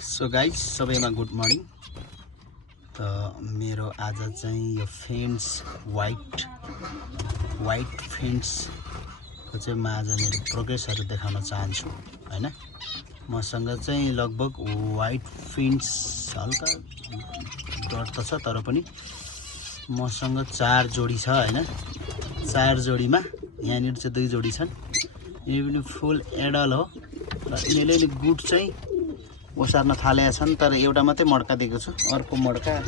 So guys सबैमा good morning. त मेरो आज चाहिँ यो फेन्स वाइट फेन्सको चाहिँ म आज मेरो प्रोग्रेसहरू देखाउन चाहन्छु हैन। मसँग चाहिँ लगभग वाइट फेन्स हल्का डर त छ तर पनि मसँग 4 जोडी छ हैन। 4 जोडीमा यहाँनिर चाहिँ 2 जोडी छन्। यो पनि फुल एडल हो र यिनीहरूले नि गुड चाहिँ ओसार्न थालेका छन् तर एउटा मात्रै मड्का दिएको छु, अर्को मड्का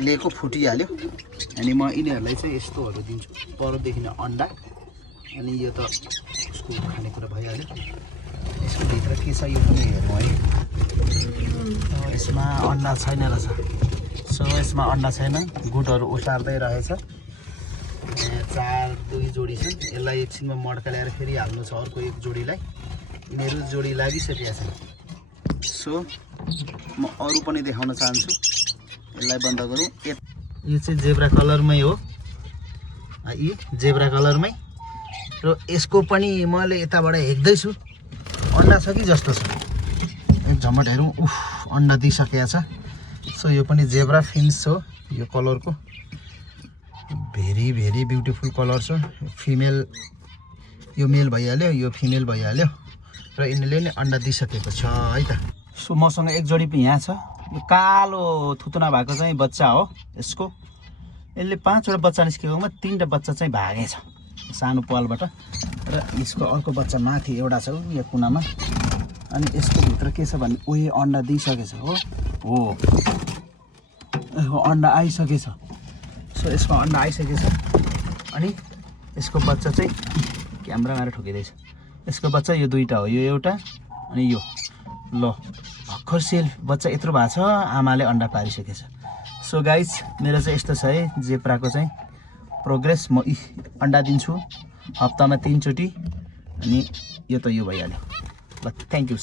लिएको फुटिहाल्यो। अनि म यिनीहरूलाई चाहिँ यस्तोहरू दिन्छु, परदेखि नै अन्डा। अनि यो त उसको खानेकुरा भइहाल्यो। यसको भित्र के छ यो पनि हेर्नु है। यसमा अन्डा छैन रहेछ। सो यसमा अन्डा छैन, गुडहरू ओसार्दै रहेछ। 2 जोडी छन्। यसलाई एकछिनमा मड्का ल्याएर फेरि हाल्नु छ अर्को 1 जोडीलाई। यिनीहरू जोडी लागिसकेका छन्। सो म अरू पनि देखाउन चाहन्छु। यसलाई बन्द गरौँ। यो चाहिँ जेब्रा कलरमै हो, यी जेब्रा कलरमै। र यसको पनि मैले यताबाट हेर्दैछु अन्डा छ कि जस्तो छ। एक झमट हेरौँ। अन्डा दिइसकेको छ। सो यो पनि जेब्रा फिन्स हो। यो कलरको भेरी ब्युटिफुल कलर छ। फिमेल, यो मेल भइहाल्यो, यो फिमेल भइहाल्यो र यिनीहरूले नै अन्डा दिइसकेको छ है त। सो मसँग 1 जोडी पनि यहाँ छ। यो कालो थुतुना भएको चाहिँ बच्चा हो यसको। यसले 5 वटा बच्चा निस्केकोमा 3टा बच्चा चाहिँ भागेछ सानो पालबाट। र यसको अर्को बच्चा माथि एउटा छ यो कुनामा। अनि यसको भित्र के छ भने अन्डा दिइसकेछ हो अन्डा आइसकेछ। सो यसमा अन्डा आइसकेछ। अनि यसको बच्चा चाहिँ क्यामेरामा ठोकिँदैछ। यसको बच्चा यो 2टा हो, यो एउटा अनि यो। ल भर्खर सेल बच्चा यत्रो भएको छ, आमाले अन्डा पारिसकेछ। सो गाइज मेरो चाहिँ यस्तो छ है जेब्राको चाहिँ प्रोग्रेस। म अन्डा दिन्छु हप्तामा 3 चोटि। अनि यो त यो भइहाल्यो। ल थ्याङ्क यू।